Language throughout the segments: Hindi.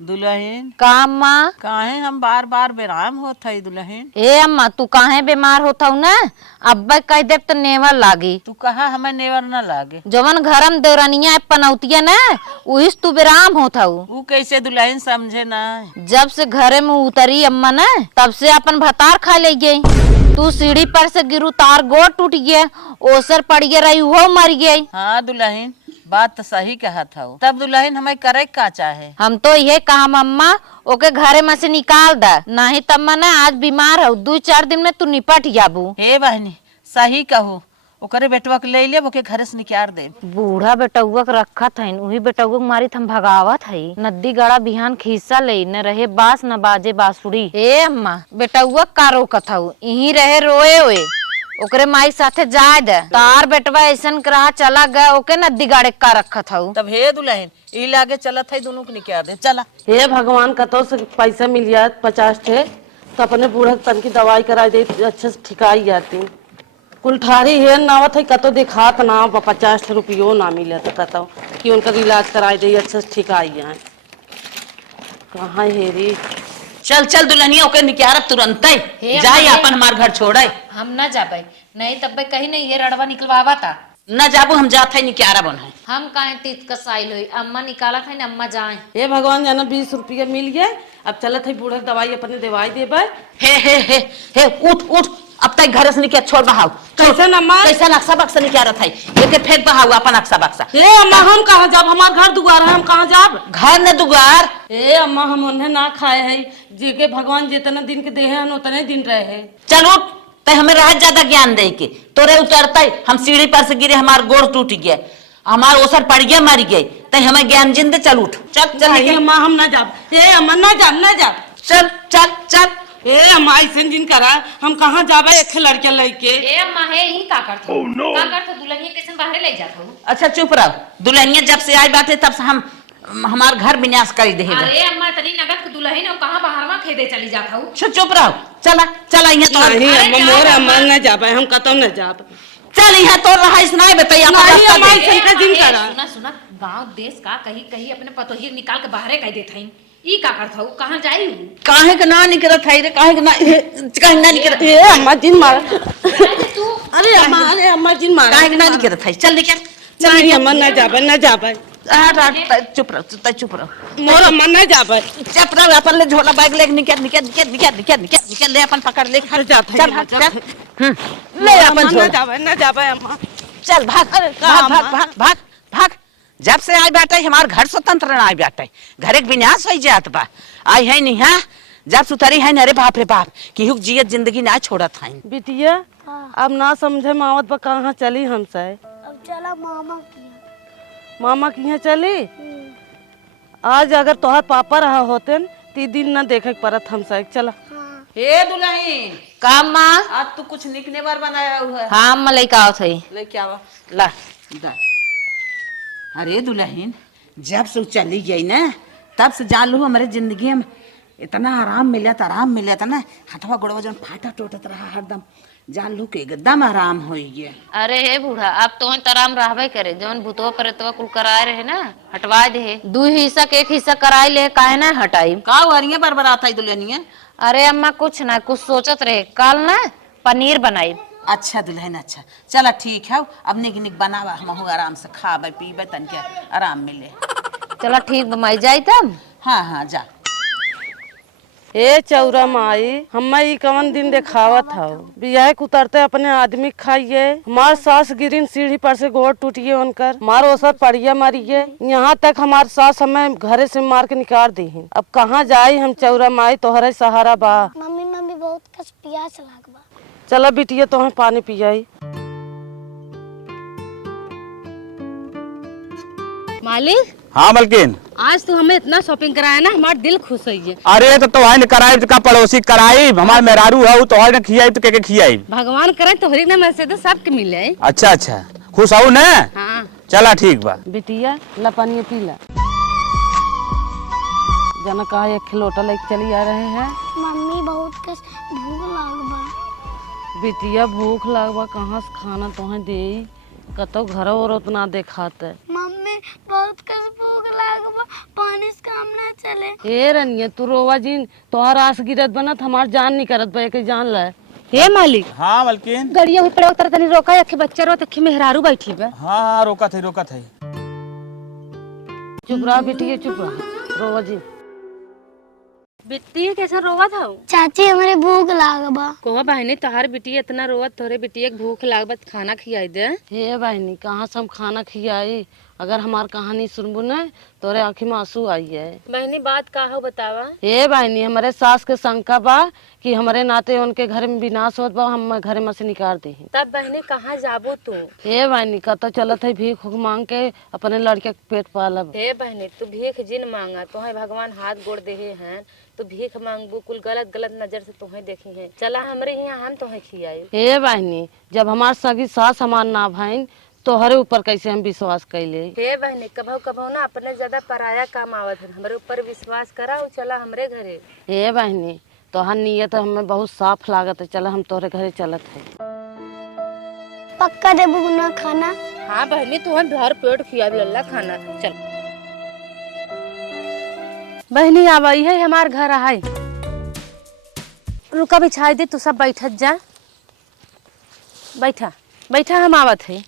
दुल्हन का अम्मा? काहे हम बार बार बेराम होत हई दुल्हन। ए अम्मा तू काहे बीमार होता हूँ ना? अब्बा कह देव तो नेवर लागी। तू कहा हमें नेवर न लागे। जवन घरम देवरनिया पनौतिया ना उही तू बेराम होता हूँ। वो कैसे दुल्हन समझे ना। जब से घरे में उतरी अम्मा ना तब से अपन भतार खा ले गई। तू सीढ़ी पर से गिरू तार गोड़ टूट गया, ओसर पड़ गया रही वो मर गई। हाँ दुल्हन बात तो सही कहा था। तब दुल्हन हमें करे का चाहे। हम तो ये कहा अम्मा ओके घरे में से निकाल दा, नहीं तब ना आज बीमार हो 2-4 दिन में तू निपट जाबू। हे बहनी सही कहू, ओकरे बेटवा के ले ले ओके घरे से निकाल दे। बूढ़ा बेटुआ के रखा था वही बेटुआ मारी हम भगावत है। नदी गड़ा बिहान खीसा ले न रहे बास न बाजे बांसुरी। ए अम्मा बेटुआ का रोकत हूँ यही रहे रोए ओए ओकरे माई साथे जाए दे। तार बेटवा ऐसन करा चला गया ओके नदी गाड़े का रखत हूँ। तब हे दुल्हन ई लागे चलत है दोनों के निकाल दे। चला हे भगवान कतो से पैसा मिल जाए 50 ठे तो अपने बूढ़ा तन की दवाई करा दे अच्छे से ठिकाई जाती। कुल ठारी है नावत है कतो दिखात ना 50 रुपयो ना मिले तो कतो कि उनका इलाज कराई दे अच्छे से ठिकाई जाए। कहाँ हेरी चल चल दुल्हनिया ओके निकाल तुरंत जाए अपन हमार घर छोड़े। हम न जाबे नहीं तब कहीं नहीं ये रड़वा निकलवावा था न जाबू हम जात है निकारा बन है। हम काहे तीत कसाइल हुई अम्मा निकाला था न अम्मा जाए। हे भगवान जाना 20 रुपया मिल गए अब चलत है बूढ़ा दवाई अपने दवाई देबे। हे उठ उठ अब तक घर से निकाल छोड़ बहाव। कैसे अम्मा कैसा नक्शा बक्सा निकाल था एक फेंक बहाव अपन नक्शा बक्सा। हे अम्मा हम कहाँ जाब हमार घर दुआर है हम कहाँ जाब। घर न दुगार ए अम्मा हम उन्हें ना खाए है जेके भगवान जितना दिन के देहे हैं उतने दिन रहे। चल उठ ते हमें राहत ज्यादा ज्ञान दे के तोरे उतरता हम सीढ़ी पर से गिरे हमार गोड़ टूट गया हमार ओसर पड़ गया मर गए ते हमें ज्ञान जिन दे। चल उठ चल चल अम्मा हम ना जाब। ए अम्मा ना जाब चल चल चल। ए अम्मा ऐसे जिन करा हम कहाँ जाबे एक लड़के लड़के। ए अम्मा है ही का करत हो का करत दुल्हनिया कैसे बाहर ले जात हो। अच्छा चुप रहो दुल्हनिया जब से आई बात है तब से हम हमार घर विनाश कर दे। अरे अम्मा तनी नगद के दुल्हन और कहां बाहरवा खेदे चली जात हो। चुप रहो चला चला यहाँ तो नहीं अम्मा मोर अम्मा ना जाबे हम कतो न जाब। चल यहाँ तो रहा इस नहीं बताइए नहीं अम्मा ऐसे का जिन करा। सुना सुना गांव देश का कहीं कहीं अपने पतोही निकाल के बाहरे कह देत हई ई का करत हो कहां जाई काहे के ना निकलत है रे काहे के ना कहीं ना निकलत। ए अम्मा जिन मार तू। अरे अम्मा जिन मार काहे के ना निकलत है चल निकल चल नहीं अम्मा ना जाबे चुप रहो चुप रहो मोर अम्मा ना जाबे। चुप रहो अपन ले झोला बैग ले निकल ले अपन पकड़ ले हर जात है चल ले अपन झोला ना जाबे अम्मा। चल भाग भाग भाग भाग भाग भाग। जब से आई बाटे हमार घर स्वतंत्र ना आई बाटे घर एक विनाश हो जात बा आई है नहीं। हाँ जब सुतरी है अरे बाप रे बाप कि हुक जियत जिंदगी ना छोड़त है। बिटिया अब ना समझे मावत बा कहाँ चली हमसे। अब चला मामा की यहाँ चली। आज अगर तोहर पापा रहा होते ती दिन न देखे परत हमसे। चला हे दुल्हन का अम्मा आज तू कुछ निकने बार बनाया हुआ है। हां अम्मा लइका आवत हई लेके आवा ला दा। अरे दुल्हन जब से चली गई ना तब से जान लो हमारे जिंदगी में इतना आराम मिला था ना हथवा गोड़वा जन फाटा टूटत रहा हरदम जान लो के एकदम आराम हो गया। अरे हे बूढ़ा अब तो तराम रहबे करे जवन भूतवा पर तो कुल कराए रहे ना हटवा दे। 2 हिस्सा के 1 हिस्सा कराई ले काहे ना हटाई का वरिया बरबरात है दुल्हनिया। अरे अम्मा कुछ ना कुछ सोचत रहे कल ना पनीर बनाई। अच्छा दुल्हन अच्छा चला ठीक है अब निक बनावा हम आराम से खाबे पीबे तन के आराम मिले। चला ठीक बमाई जाई तब। हाँ जा। ए चौरा माई हम्मा ई कवन दिन देखावत हौ बियाह उतरते अपने आदमी खाइए। हमार सास गिरिन सीढ़ी पर से गोड़ टूटिए उनकर मार ओसर पड़िया मारिए यहाँ तक हमार सास हमें घरे से मार के निकाल दी। अब कहाँ जाई हम चौरा माई तोहरे सहारा बा। मम्मी बहुत कस प्यास लाग बा। चला बिटिया तुम्हें पानी पियाई। मालिक हाँ मलकिन आज तो हमें इतना शॉपिंग कराया ना हमारा दिल खुश हुई है। अरे तो तोहर ने कराई तो का पड़ोसी कराई हमार मेहरारू है तोहर ने खियाई तो के खियाई। भगवान करे तो हरी ना में से तो सबके मिले। अच्छा अच्छा खुश हो ना। हाँ चला ठीक बा। बिटिया ला पानी पी ला। जना कहा एक खिलौटा लेके चली आ रहे हैं। मम्मी बहुत कस भूख लाग बा। बिटिया भूख लागबा कहाँ से खाना तुम्हें दे कतो घर और उतना देखाते। मम्मी बहुत कस भूख लाग बा पानी से हम ना चले। हे रनिया तू रोवा जी तोहर आस गिरत बनत हमार जान नहीं करत बा के जान ले। हे मालिक हाँ मलकिन। गड़िया ऊपर उतर तनी रोका अखे बच्चा रो तखे मेहरारू बैठी बा। हाँ हाँ रोका थे रोका थे। चुप रहा बेटी चुप रहा रोवा जी। बिट्टी कैसा रोवा था? चाची हमारे भूख लागबा। कहो बहनी तोहार बिटिया इतना रोवत तोरे बिटिया के भूख लागबत खाना खियाई दे। हे बहनी कहाँ से हम खाना खियाई अगर हमार कहानी सुनबू न तोरे आँखी में आंसू आई है। बहनी बात का हो बतावा। हे बहनी हमारे सास के शंका बा कि हमारे नाते उनके घर में विनाश होत बा हम घर में से निकाल दे। तब बहनी कहाँ जाबू तू? हे बहनी कत चलत है भीख उख मांग के अपने लड़के के पेट पालब। हे बहनी तू भीख जिन मांगा तोहे भगवान हाथ गोड़ देहे हैं तो भीख मांगबू कुल गलत गलत नजर से तोहे देखी है। चला हमरे यहाँ हम तोहे खियाई। हे बहनी जब हमार सगी सास हमार ना भाईन तोहरे ऊपर कैसे हम विश्वास कैले। हे बहनी कभो कभो ना अपने ज्यादा पराया काम आवत है हमरे ऊपर विश्वास करा चला हमरे घरे। हे बहनी तोहर नियत हमें बहुत साफ लागत है चला हम तोहरे घरे चलत है। पक्का देबू ना खाना? हाँ बहनी तू हम भर पेट खिया लल्ला खाना। चल बहनी आब है हमार घर है। रुका बिछाई दे तू सब बैठत जा। बैठा बैठा हम आवत है।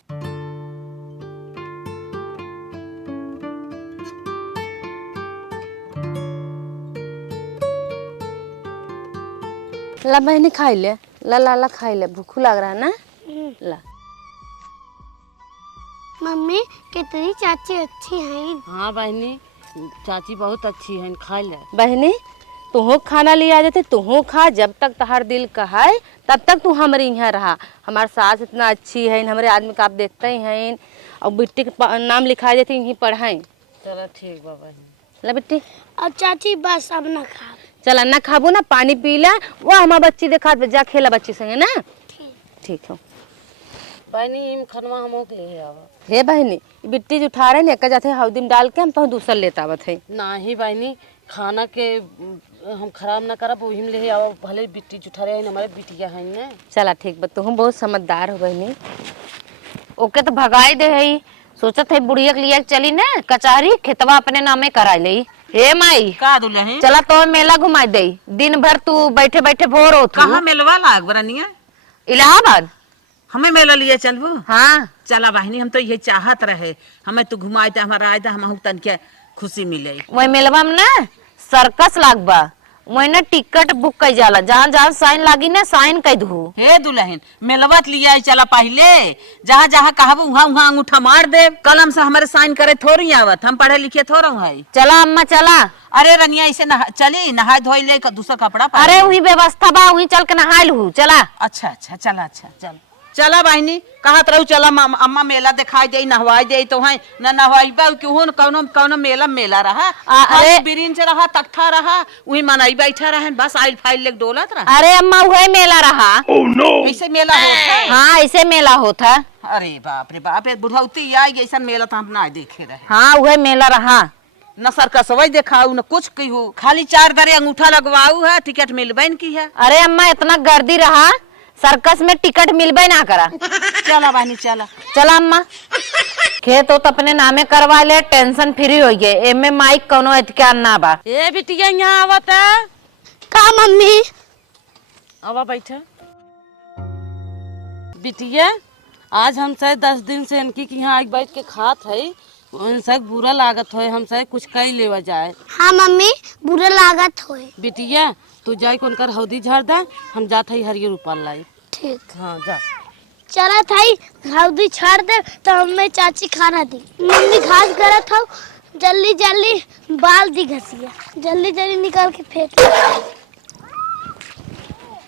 ला बहनी खाई ले ला ला ला खाई ले भूख लग रहा है ना। ला मम्मी कितनी चाची अच्छी हैं। हाँ बहनी चाची बहुत अच्छी है खा ले। बहनी तुहो खाना ले आ जाते तुहो खा जब तक तहार दिल कहाय तब तक तू हमारे यहाँ रहा। हमार सास इतना अच्छी है हमारे आदमी का आप देखते ही हैं और बिट्टी के नाम लिखा जाते यहीं पढ़ाई। चलो ठीक बा बहनी। ला बिट्टी और चाची बस अब ना खा। चल ना खाबू ना पानी पी ला वो हमार बच्ची देखा जा खेला बच्ची संगे ना। ठीक है बहनी इम खनवा हम ले आवा। हे बहनी बिट्टी जो उठा रहे लेकर जाते हौदी में डाल के हम तो दूसरा लेता आवत है। नाही बहनी खाना के हम खराब ना करब वही में ले आवा भले बिट्टी जुठा रहे हमारे बिटिया है ना। चला ठीक बा तुम बहुत समझदार हो बहनी। ओके तो भगाई दे है सोचत है बुढ़िया के लिए चली ना कचहरी खेतवा अपने नामे करा ले। हे माई का दुल्हन चला तो मेला घुमा दे दिन भर तू बैठे बैठे बोर हो। कहाँ मेलवा लाग बरनिया? इलाहाबाद हमें मेला लिए चलबू? हाँ चला बहनी हम तो ये चाहत रहे हमें तू घुमाए थे हमारा आए थे हम तन के खुशी मिले। वही मेलवा में ना सर्कस लाग बा वही ना टिकट बुक कर जाला जहाँ जहाँ साइन लागी ना साइन कर दू। हे दुल्हन मेलवा लिया चला पहले जहाँ जहाँ कहबू वहाँ वहाँ अंगूठा मार दे कलम से हमारे साइन करे थोड़ी आवत हम पढ़े लिखे थोड़ा है। चला अम्मा चला। अरे रनिया इसे चली नहाए धोई ले दूसरा कपड़ा पहन अरे वही व्यवस्था बा वही चल के नहा लू चला। अच्छा अच्छा चला अच्छा चल चला बहनी कहत रहू चला अम्मा मेला दिखाई दे नहवाई दे तो है न नहवाईबा क्यों कौनो कौनो मेला मेला रहा। अरे बिरिंच रहा तख्ता रहा वही मनाई बैठा रहे बस आइल फाइल लेके डोलत रहा। अरे अम्मा वही मेला रहा। ऐसे मेला होता है? हाँ ऐसे मेला होता। अरे बाप रे बाप बुढ़ौती आई ऐसा मेला तो हम ना देखे रहे। हाँ वही मेला रहा। न सर्कसवई दिखाऊ न कुछ कहू खाली 4 दरे अंगूठा लगवाऊ है टिकट मिलबैन की है। अरे अम्मा इतना गर्दी रहा सर्कस में टिकट मिलबे ना करा। चला बहनी चला चला अम्मा खेत हो तो अपने नामे करवा ले टेंशन फ्री हो गए एमे माइक कोनो एतकान ना बा। ए बिटिया यहाँ आवत है का मम्मी? आवा बैठा। बिटिया आज हम शायद 10 दिन से इनकी के यहाँ आग बैठ के खात है उनसे बुरा लागत हो हमसे कुछ कई लेवा जाए। हाँ मम्मी बुरा लागत होए। बिटिया तू जाई उनकर हौदी झड़ दे हम जात है हरियर ऊपर लाई। ठीक हाँ जा। चला थाई हल्दी छाड़ दे तो हमें चाची खाना दी। मम्मी घास करत हो जल्दी जल्दी बाल दी घसिया जल्दी जल्दी निकाल के फेंक।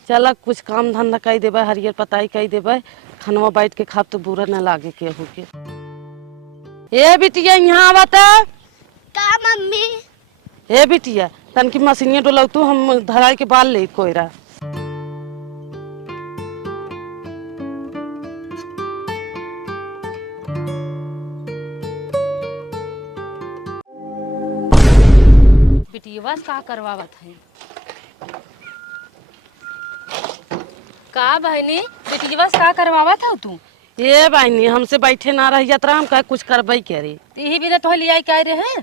चल कुछ काम धंधा कई देबे हरियर पताई कई देबे खनवा बैठ के खाब तो बुरा न लागे केहू के। ए बिटिया यहाँ आवत है का मम्मी? ए बिटिया तनकी मशीनिया डोलाऊ तू हम धराई के बाल ले कोयरा। बिटिया का करवावत है का बहनी बिटिया का करवावत हो तू? ये बहनी हमसे बैठे ना रही यात्रा हम कहे कुछ करबई के रे। यही भी तो लिया क्या रहे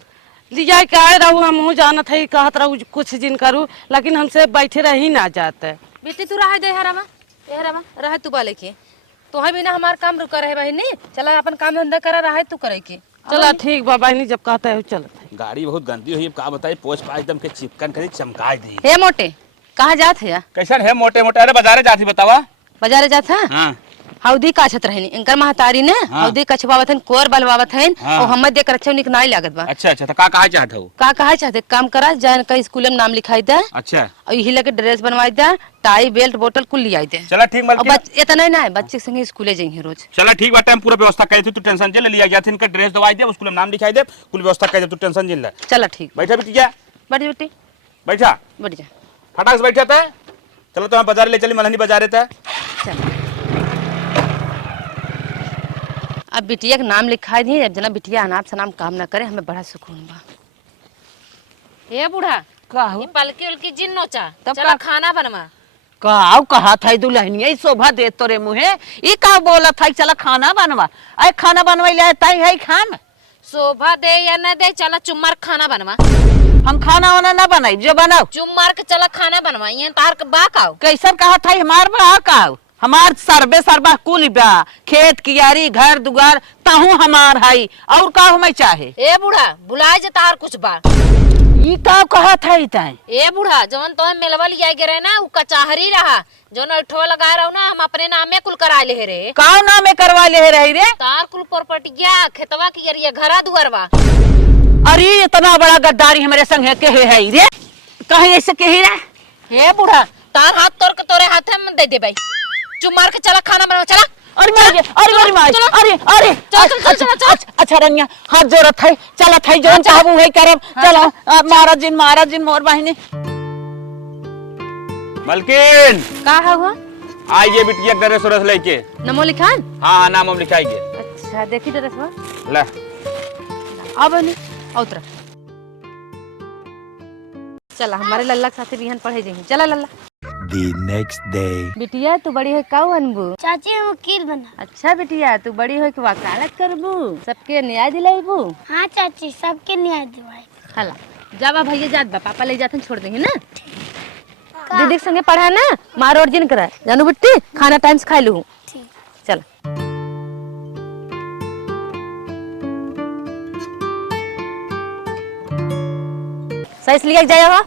लिया के आए रहू हम जानत है कहत रहू कुछ दिन करू लेकिन हमसे बैठे रही ना जाते। बेटी तू रह दे हरामा ए हरामा रह तू बाले के तो है बिना हमार काम रुका रहे बहनी चला अपन काम धंधा करा रहा है तू करे के चला ठीक बा बहनी जब कहता है चलत है। गाड़ी बहुत गंदी हुई का बताई पोछ पाछ एकदम के चिपकन करी चमका दी। हे मोटे कहाँ जात है कैसन है मोटे मोटे? अरे बाजारे जाती बतावा। बाजारे जात है हाँ हौदी काछत रहनी इनकर महतारी ने हौदी कछवावत हन कोर बलवावत हन हाँ। और हमर देख रखे निक नाई लागत बा। अच्छा अच्छा तो का कहा चाहत हो? का कहा चाहते काम करा जान का स्कूल में नाम लिखाई दे अच्छा और यही लगे ड्रेस बनवाई दे टाई बेल्ट बोतल कुल लियाई दे। चला ठीक और मलकिन इतना ना है बच्चे के संगे स्कूले जाइए रोज। चला ठीक बाटे हम पूरा व्यवस्था कर तू टेंशन ले लिया गया इनका ड्रेस दवाई दे स्कूल में नाम लिखाई दे कुल व्यवस्था कर दे तू टेंशन ले। चला ठीक बैठा बिटिया बड़ी बेटी बैठा बढ़ जा फटाक से बैठा था। चलो तो हम बाजार ले चली मलहनी बाजार था। चल अब बिटिया के नाम लिखाई दी अब जना बिटिया अनाप शनाप काम ना करे हमें बड़ा सुकून बा। ए बूढ़ा कहू ये पलकी उलकी जिन नोचा तब चला खाना बनवा। कहू कहा था दुल्हनिया शोभा दे तोरे मुहे ई का बोला था चला खाना बनवा आई खाना बनवाई ले ताई है खान शोभा दे या न दे चला चुम्मार खाना बनवा। हम खाना वाना ना बनाई जो बनाओ चुम्मार के चला खाना बनवा ये तार के बा काऊ कैसन कहा था हमार बा का हमार सरबे सरबा कुल बा खेत कियारी घर दुआर ताहू हमार है और का हमें चाहे। ए बूढ़ा बुलाए जे तार कुछ बा ई का कहा था ताई ए बूढ़ा जवन तो मेलवा लिया गे रहे ना उ कचहरी रहा जो अठो लगा रहा ना हम अपने नामे कुल करा ले रे का नामे करवा ले रही रे तार कुल प्रॉपर्टिया खेतवा की एरिया घरा दुआरवा। अरे इतना बड़ा गद्दारी हमारे संग के है रे कहे ऐसे कही रे। हे बूढ़ा तार हाथ तोड़ के तोरे हाथे में दे दे भाई चुम्मार के चला खाना बनवा चला। अरे अरे माई अरे अरे अच्छा रंगिया हाथ जोड़त है चलत है जोन चाहबू है करब चलो महाराज जी मोर बहिनी मलकिन का हुआ आइए बिटिया ड्रेस उरेस लेके। नमो लिखान हाँ नाम हम लिखाइए। अच्छा देखी ड्रेस बा ले अब नहीं उतर चला हमारे लल्ला के साथे बिहान पढ़े जाइए चला लल्ला। The next day. बिटिया तू बड़ी है काऊ अनबू। चाची हम वकील बना। अच्छा बिटिया तू बड़ी हो के वकालत करबू सबके न्याय दिलाईबू। हाँ चाची सबके न्याय दिवाए। हला जावा भैया जात बा पापा ले जाते छोड़ देंगे ना दीदी के संगे पढ़ा ना मार और जिन करा जानू बिट्टी खाना टाइम से खा लू चल। सही से लिया जाएगा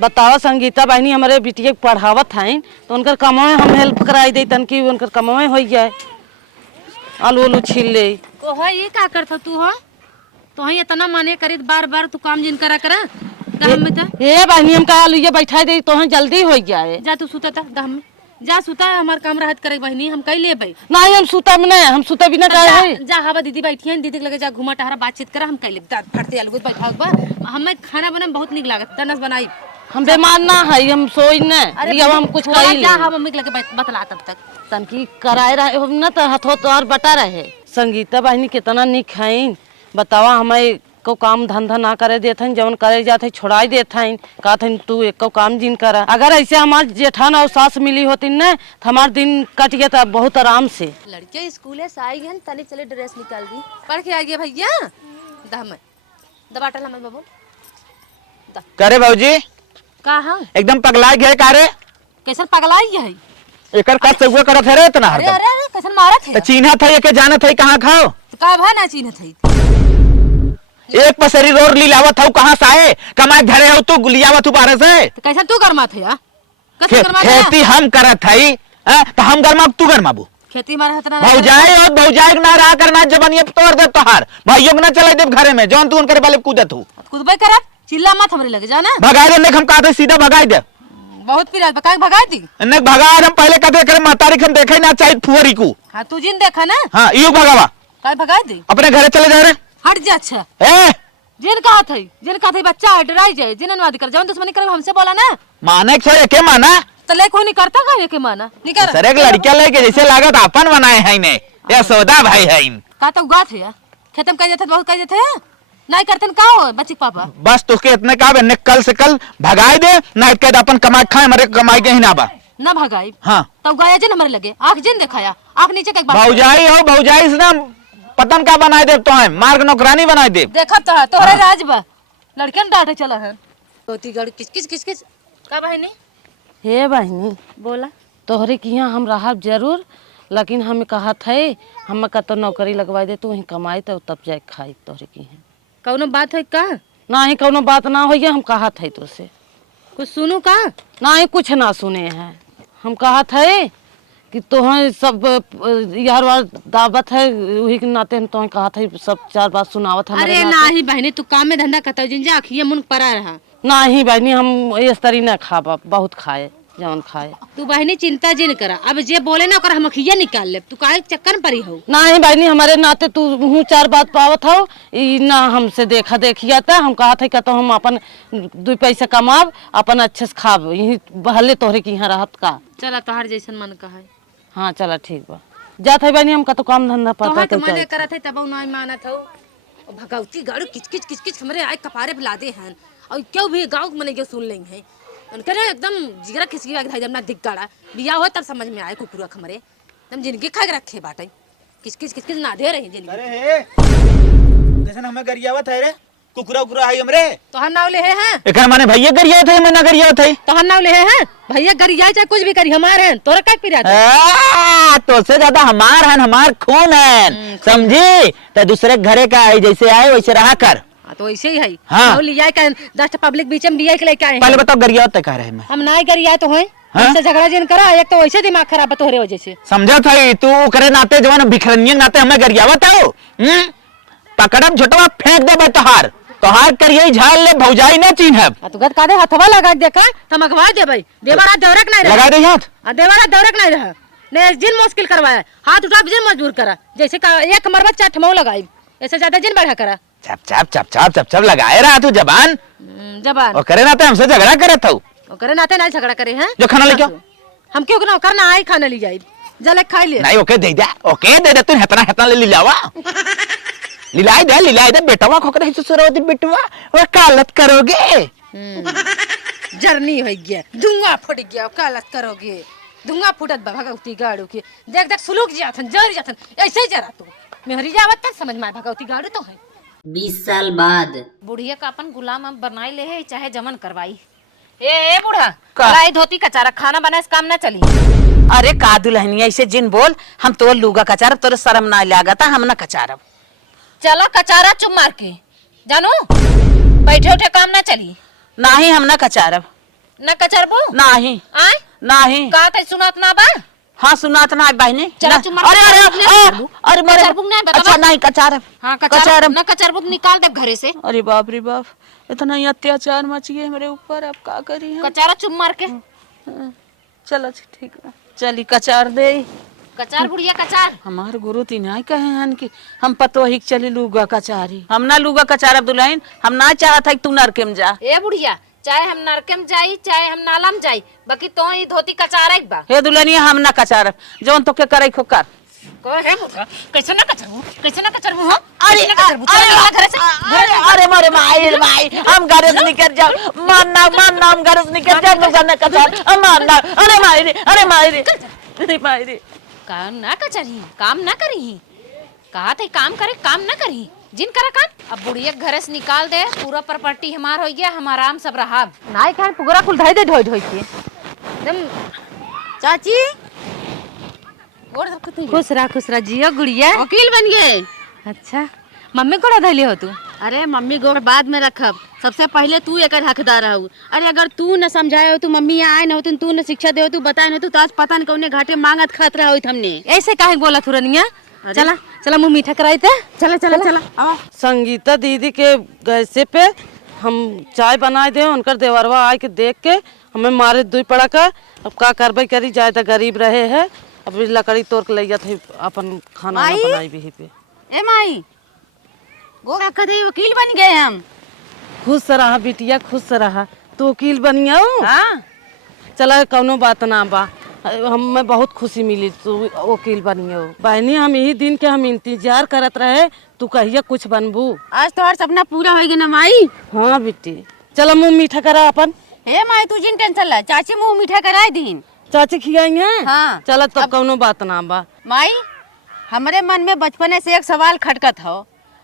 बताओ संगीता बहनी हमारे बिटिया के पढ़ावत हैं तो उनकर कमावे हम हेल्प कराई दे तन की उनकर कमावे हो जाए आलू आलू छील ले। ओहो ये का करत तू हो तो ही इतना माने करी बार बार तू काम जिन करा करा दम में ता हे बहनी हम का आलू ये बैठा दे तो जल्दी हो जाए। जा तू सुता ता दम में जा सुता हमार काम रहत करे बहनी हम कई ले भाई नहीं हम सुता में नहीं हम सुता बिना का है। जा हवा दीदी बैठी है दीदी के लगे जा घुमा टहरा बातचीत करा हम कई ले फटते आलू बैठा बा हमें खाना बनाए बहुत निक लागत तनस बनाई हम बेमान ना है हम सोई न अब हम कुछ थोड़ा कही जा हम मम्मी के लगे बतला तब तक तन की कराए रहे हम ना तो हथो तो और बता रहे। संगीता बहनी कितना निक है बतावा हमें को काम धंधा ना करे देते जवन करे जाते छोड़ाई देते कहते तू एक काम जिन करा। अगर ऐसे हमार जेठान और सास मिली होती न तो हमार दिन कट गया था बहुत आराम से। लड़के स्कूल से आई हैं तनी चले ड्रेस निकाल दी पढ़ के आ गया भैया दम दबाटल हमर बाबू करे भाजी का हां एकदम पगला गए कारे कैसन पगलाई है एकर का सगुए करत है रे इतना अरे हरदम अरे कैसन मारत है तो चीन्हा था के जानत है कहां खाओ का भा ना चिन्हत है एक पसरी रोर लीलावत हूँ कहाँ से आए कमाए धरे हो तू गुलियावत बारे से तो कैसा तू गरमा थे या कैसे गरमा थे खेती हम करत हई तो हम गरमा तू गरमाबू खेती मारे हतना भौजाई और भौजाई ना रहा करना जबनिया तोड़ दे तोहार भाइयों ना चले दे घरे में जौन तू उनके बाले कूदत हूँ कूदबे करत चिल्ला मत हमरे लगे जाना भगाई दे हम कहते सीधा भगाई दे बहुत पिरा बका भगा दी ने भगाए हम पहले कहते करे महतारी हम देखे ना चाहिए फुहरी को। हां तू जिन देखा ना हाँ यू भगावा काय भगा दी अपने घरे चले जा रे हट जा। अच्छा ए जिन कहा था बच्चा डराई जाए जिन अनुवाद कर जवन दुश्मनी करे हमसे बोला ना माने छोड़े के माना तो ले कोई नहीं करता का के माना नहीं कर सर एक लड़किया लेके जैसे लागत अपन बनाए हैं ने ये सौदा भाई है का तो उगा थे खत्म कर जाते बहुत कर जाते नहीं करते का हो बच्ची पापा बस तुके इतने का ने कल से कल भगाई दे ना कहते अपन कमाई खाए हमारे कमाई के ही ना बा ना भगाई हाँ तब गाया जिन हमारे लगे आंख जिन दिखाया आँख नीचे के बात भौजाई हो, भौजाई से ना पतन का बनाए दे तो है, मार्ग नौकरानी बनाए दे। देखा तो है तोहरे राज बा लड़कियन डांटे चला है तोती गड़ किस किस किस किस का बहनी हे बहनी बोला तोहरे की यहाँ हम रहा जरूर, लेकिन हमें कहा थे हम कतो नौकरी लगवा दे, तू वहीं कमाई तो तब जाए खाई तोहरे की यहाँ। कौनो बात है का ना ही कोनो बात ना हो, हम कहा थे तुझसे कुछ सुनू का ना ही कुछ ना सुने हैं। हम कहा थे कि तोहें सब यार वार दावत है, वही के नाते हम तोहें कहा था सब चार बात सुनावत है। अरे नाही बहनी तू काम में धंधा करता जिन जा अखिए मुन परा रहा ना ही बहनी हम इस तरी न खाबा, बहुत खाए जौन खाए। तू बहनी चिंता जिन करा, अब जे बोले ना ओकर हम अखिए निकाल ले, तू काहे चक्कर में परी हो। ना ही बहनी हमारे नाते तू हूँ चार बात पावत हो, ई ना हमसे देखा देखी आता। हम कहा था तो हम अपन 2 पैसा कमाब, अपन अच्छे से खाब, यही भले तोहरे की यहाँ रहत का। चला तोहार जैसन मन का है। हाँ चला ठीक बा, जात है बहनी हम कतो काम धंधा पता तोहार तो के मने करत है तब ना मानत हो। भगवती गाड़ू किच किच किच किच हमरे आए कपारे पे लादे हैं और क्यों भी गांव के मने के सुन लें है उनके ना एकदम जिगरा खिसकी भाई जब ना दिख गाड़ा बिया हो तब समझ में आए कुकुरा खमरे तुम जिंदगी खा के रखे बाटे किच किच किच किच ना दे रही जिंदगी। अरे हे जैसे हमें गरियावत है रे, कुकुरा कुकुरा है हमरे तोहर नाव ले हैं एकर माने भैया गरियावत है, मैं ना गरियावत है। तोहर नाव ले हैं भैया गरिया चाहे कुछ भी करी हमारे हैं तोरा का पिरा तो से ज्यादा हमार है, हमार खून है, समझी। तो दूसरे घरे का है, जैसे आए वैसे रहा कर। तो ऐसे ही है। हाँ। लिया का 10 पब्लिक बीच में बिया के लेके आए पहले बताओ गरियावत कह रहे हैं। हम ना गरिया तो हैं हमसे झगड़ा जिन करा, एक तो वैसे दिमाग खराब है तोहरे वजह से। समझा था तू करे नाते जवान बिखरनियन नाते हमें गरियावत हो। पकड़म झुटवा फेंक दे तोहार तोहार करिए झाल ले भौजाई ना चिन्हब। तू गद कादे हथवा लगा देखा हम अगवा दे भाई देवारा दौरक नहीं रहा लगा दे हाथ। देवारा दौरक नहीं रहा ने जिन मुश्किल करवाया हाथ उठा जिन मजबूर करा जैसे का एक मरवा 4 ठमौ लगाई ऐसे ज्यादा जिन बढ़ा करा चप चप चप चप चप चप लगाए रहा तू जबान जबान और करे नाते हमसे झगड़ा करे था ओ करे नाते नहीं झगड़ा करे हैं जो खाना लेके हम क्यों ना करना आई खाना ली जाए जले खाई ले नहीं ओके दे दे ओके दे दे तू हेतना हेतना ले लिलावा लिलाई दे बेटवा खोकरे ससुरवती बेटवा वो कालत करोगे जर्नी हो गया धुआं फट गया कालत करोगे धुआं फुटत बा भगवती गाड़ू के देख देख सुलूक जाथन जर जाथन ऐसे ही जरा तू मेहरी जावत तक समझ में भगवती गाड़ू तो है। 20 साल बाद बुढ़िया का अपन गुलाम अब बनाई ले है चाहे जमन करवाई। ए बूढ़ा कलाई धोती कचारा खाना बनाए काम ना चली। अरे का दुल्हनी ऐसे जिन बोल, हम तो लूगा कचारब तोरे शर्म ना लागता, हम ना कचारब। चलो कचारा चुप मार के जानो बैठे उठे काम ना चली। नाही हम ना कचारब। न कचरबो नाही आय नाही का ते सुनात ना बा। हाँ सुनात ना बहनी। चलो चुप मार अरे अरे अरे मेरे कचरबुक नहीं बता। अच्छा नहीं कचारब। हाँ कचरब न कचरबुक निकाल दे घरे से। अरे बाप रे बाप, इतना ही अत्याचार मच गए मेरे ऊपर, अब का करी हम? कचारा चुप मार के चलो ठीक है चली कचार दे। कचार बुढ़िया कचार हमार गुरु तीन कहे हन कि हम पतो ही चली लूगा कचारी, हम ना लूगा कचारब दुल्हन, हम ना चाहत है कि तू नरके में जा। ए बुढ़िया चाहे हम नरके में जाई चाहे हम नाला में जाई बाकी तो ही धोती कचारा एक बा। हे दुल्हनिया हम ना कचारब, जौन तो के करे खो कर। को है बुढ़ा कैसे ना कचरबू हो। अरे घरे से अरे मारे माई माई हम घर से निकल जाओ, मानना हम घर से निकल जाओ, लोग ना कचार मानना। अरे माई रे अरे माई रे अरे माई रे काम ना कचरही काम ना करही कहा थे काम करे काम ना करही जिन करा काम। अब बुढ़िया घर से निकाल दे पूरा प्रॉपर्टी हमार हो गया, हम आराम सब रहा नाई खान पुगरा कुल धाई दे ढोई ढोई के एकदम। चाची खुश रहा जियो गुड़िया वकील बन गए। अच्छा मम्मी को धैले हो तू? अरे मम्मी गोड़ बाद में रखब, सबसे पहले तू एक हकदार हो। अरे अगर तू न समझाए हो तू मम्मी यहाँ आए न हो तू न शिक्षा दे हो तू बताए न तो आज पता न कौने घाटे मांगत खात रहा हो हमने। ऐसे काहे बोला थुरनिया? चला चला मुँह मीठा कराई थे। चला चला चला आओ। संगीता दीदी के गैसे पे हम चाय बनाए दे, उनकर देवरवा आए के देख के हमें मारे 2 पड़ा का। अब का करबे करी, जाए तो गरीब रहे है, अब लकड़ी तोड़ के ले जाते अपन खाना बनाई भी पे। ए माई गोरा कदे वकील बन गए हम। खुश रहा बिटिया खुश रहा, तू वकील बनिया। हाँ चला कौनो बात ना बा, हमें बहुत खुशी मिली तू वकील बनियो। बहनी हम यही दिन के हम इंतजार करत रहे, तू कहिया कुछ बनबू। आज तो हर सपना पूरा होगी ना माई। हाँ बेटी चलो मुँह मीठा करा अपन। हे माई तू जिन टेंशन ला, चाची मुँह मीठा कराई दीन। चाची खियाई है। हाँ। चल तब कौनो बात ना बा। माई हमारे मन में बचपने से एक सवाल खटकत हो,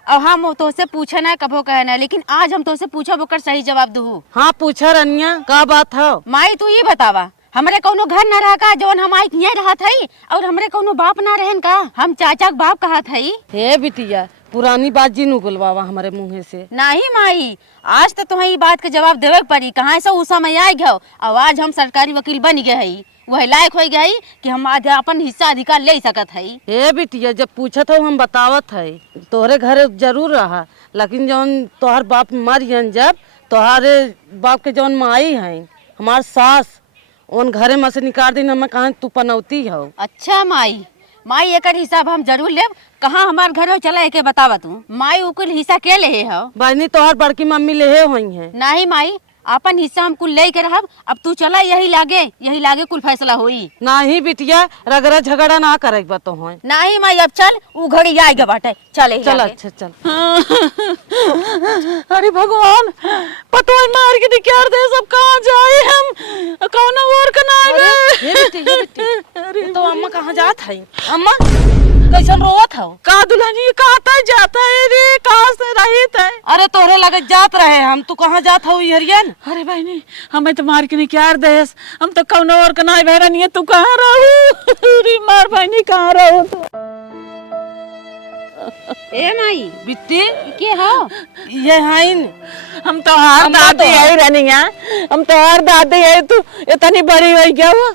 अब हम तुमसे पूछे ना कभो कहना, लेकिन आज हम तुमसे पूछो ओकर सही जवाब दू। हाँ पूछा रनिया का बात है। माई तू ये बतावा, हमरे कौनो घर न रहा का जवन हम आई नहीं रहा थई, और हमरे कौनो बाप ना रहन का हम चाचा के बाप कहा थई? हे बिटिया पुरानी बात जी नु गुलवावा हमारे मुँह से। नहीं माई, आज तो तुम्हें ये बात के जवाब देवे पड़ी। कहाँ से उस समय आई गयो, अब आज हम सरकारी वकील बन गए हई, वह लायक हो गई कि हम आज अपन हिस्सा अधिकार ले सकत हई। हे बिटिया जब पूछत हो हम बतावत है, तोहरे घर जरूर रहा, लेकिन जौन तोहर बाप मर गन जब तोहरे बाप के जौन माई है हमार सास, उन घरे में से निकाल दिन हमें कहा तू पनौती हो। अच्छा माई, माई एक हिसाब हम जरूर लेब। कहाँ हमार घर चला के बतावा तू। माई उकुल हिस्सा के ले हो? बहनी तोहर बड़की मम्मी ले हुई है। नहीं माई, अपन हिस्सा हम कुल ले के रहब। अब तू चला, यही लागे कुल फैसला होई। नहीं बिटिया रगड़ा झगड़ा ना करे तो है। नहीं माई अब चल, उ घड़ी आएगा बाटे, चल चल अच्छा चल। अरे भगवान, पतो मार के निकाल दे, सब कहाँ जाए हम, कौन और का नाम है? ये बेटी तो अम्मा कहाँ जात है? अम्मा कैसन रोवत हो? का दुल्हनी कहता जाता है रे, कहाँ से रहित है? अरे तोहरे लगे जात रहे हम, तू कहाँ जात हो हरियन? अरे बहनी हमें तो मार के निकाल दे, हम तो कौन और का नाम बहरा नहीं है, तू कहाँ रहू? अरे मार बहनी कहाँ रहू तू? ए माई बिट्टी के हो? ये हाइन हम तो हार दादी है रनिया, हम तो हार दादी है, तू इतनी बड़ी हो गया वो।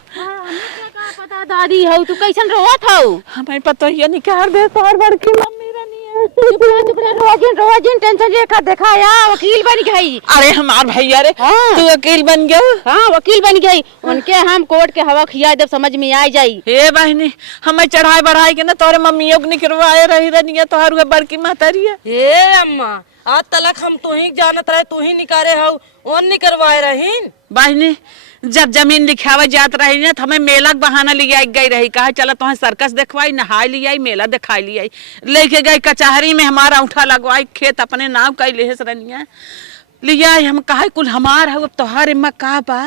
पता दादी हो, तू कैसन रोवत हो? हमें पता ही निकाल दे, तोहर बड़की मम्मी रनी है। चुपड़ा रोजिन टेंशन लेकर देखा या वकील बन गई। अरे हमार भैया रे, तू वकील बन गया? हाँ वकील बन गई, उनके हम कोर्ट के हवा खिया जब समझ में आ जाई। हे बहनी हमें चढ़ाई बढ़ाई के ना तोरे मम्मियों को निकलवाए रही रनिया, तोहर हुए बड़की महतारी है। हे अम्मा आज तलक हम तू ही जानत रहे, तू ही निकारे हो, ओन निकलवाए रहीन। बहनी जब जमीन लिखावे जात रही ना, हमें मेला के बहाना लिया गई रही, कहा चला तुम्हें सर्कस देखवाई, नहाई लियाई, मेला दिखाई लियाई, लेके गई कचहरी में हमारा अंगूठा लगवाई, खेत अपने नाम कई लेहस रनिया लिया। हम कहा कुल हमार है, तोहार इम्मा का बा,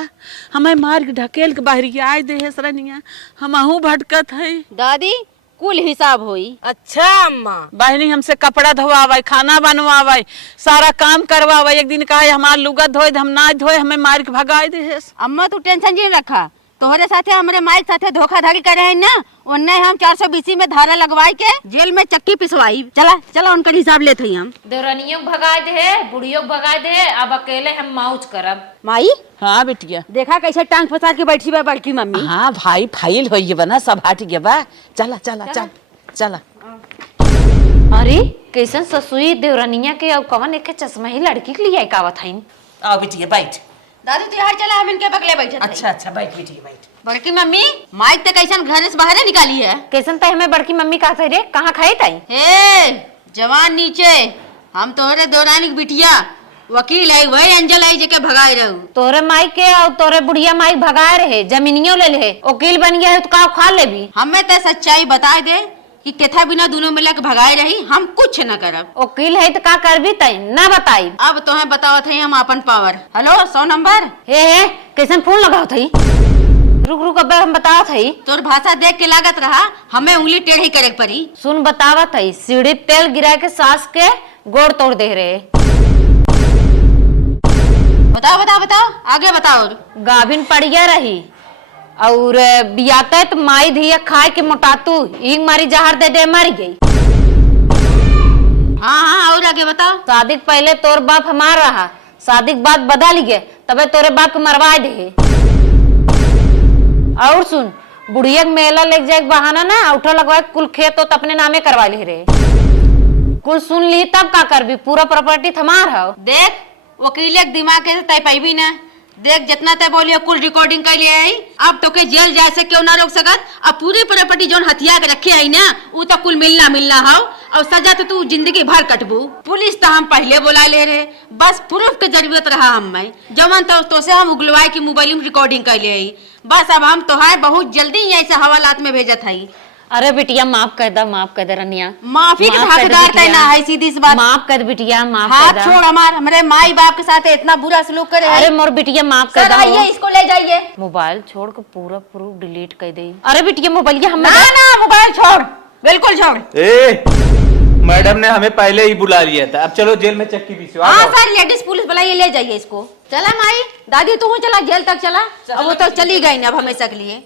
हमें मार के ढकेल के बाहरिया आए देहस रनिया, हम अहू भटकत है। दादी कुल हिसाब होई। अच्छा अम्मा। बहनी हमसे कपड़ा धोआवे, खाना बनवावे, सारा काम करवावे। एक दिन कहा हमार लुगा धोए, हम ना धोए, हमें मार के भगाए दे। अम्मा तू टेंशन जी रखा, तोहरे साथे हमारे माइक साथे धोखाधड़ी करे है ना, उन्ने हम 420 में धारा लगवाई के जेल में चक्की पिसवाई। चला चला उनका हिसाब लेते ही हम। देवरानियों भगाए दे, बुढ़ियों भगाए दे, अब अकेले हम मौज करब। माई हाँ बेटिया देखा कैसे टांग फंसा के बैठी बा बड़की मम्मी। हाँ भाई फाइल हो बना, सब हट गया बा, चला चला चल चला। अरे कैसन ससुई देवरानिया के, अब कवन एक चश्मा ही लड़की के लिए कावत हईन। आओ बेटिया बैठ। दादी तू यहाँ चला, हम इनके बगले बैठे। अच्छा अच्छा बैठ बेटिया बैठ। बड़की मम्मी माइक तो कैसन घर से बाहर निकाली है? कैसन तय हमें बड़की मम्मी कहा रे, कहाँ खाई ताई? हे जवान नीचे, हम तोहरे दौरानी बिटिया वकील है, वही अंजल है जेके भगाए रहू। तोरे माई के और तोरे बुढ़िया माई भगाए रहे, जमीनियों ले ले, वकील बन गया है तो का खा ले भी। हमें तो सच्चाई बता दे कि केथा बिना दोनों मिला के भगाए रही, हम कुछ न करब। वकील है तो का कर भी तई ना बताई। अब तुम्हें बतावत है हम अपन पावर। Hello 100 number. हे कैसन फोन लगाओ थई? रुक रुक अब हम बतावत हई। तोर भाषा देख के लागत रहा हमें उंगली टेढ़ी करे पड़ी। सुन बतावत हई, सीढ़ी तेल गिरा के सास के गोड़ तोड़ दे रहे। बताओ बताओ बताओ आगे बताओ। गाभिन पड़िया रही और बियाते तो माई धिया खाए के मोटातू इंग मारी जहर दे दे मर गई। हाँ हाँ और आगे बताओ। शादी के पहले तोर बाप हमार रहा, शादी के बाद बदल गए, तबे तोरे बाप के मरवा दे। और सुन बुढ़िया के मेला ले जाए बहाना ना उठो लगवा कुल खेत तो अपने नामे करवा ले रहे। कुल सुन ली तब का करबी, पूरा प्रॉपर्टी हमार है। देख वकील के दिमाग के तय पाईबी ना, देख जितना तय बोलियो कुल रिकॉर्डिंग कर लिए आई। अब तो के जेल जाए से क्यों ना रोक सकत। अब पूरी प्रॉपर्टी जोन हथिया के रखे है ना वो तो कुल मिलना हो, और सजा तो तू जिंदगी भर कटबू। पुलिस तो हम पहले बुला ले रहे, बस प्रूफ के जरूरत रहा हमें। जवन तो से हम उगलवाए की मोबाइल में रिकॉर्डिंग कर ले आई। बस अब हम तो है बहुत जल्दी ऐसे हवालात में भेजत है। अरे बिटिया माफ कर दे रनिया। माफी के माफ कर दे हकदार तय बिटिया। ना है, सीधी सी बात। माफ कर बिटिया, माफ हाथ कर छोड़ हमारे माई बाप के साथ इतना बुरा सलूक करे। अरे मोर बिटिया माफ कर सर दो। आइए, इसको ले जाइए। मोबाइल छोड़ के पूरा प्रूफ डिलीट कर दे। अरे बिटिया मोबाइल हम ना ना, मोबाइल छोड़, बिल्कुल छोड़। ए, मैडम ने हमें पहले ही बुला लिया था, अब चलो जेल में चक्की पीछे। हाँ सर, लेडीज पुलिस बुलाइए, ले जाइए इसको। चला माई, दादी तू चला जेल तक चला। अब वो तक चली गई ना अब हमेशा के लिए।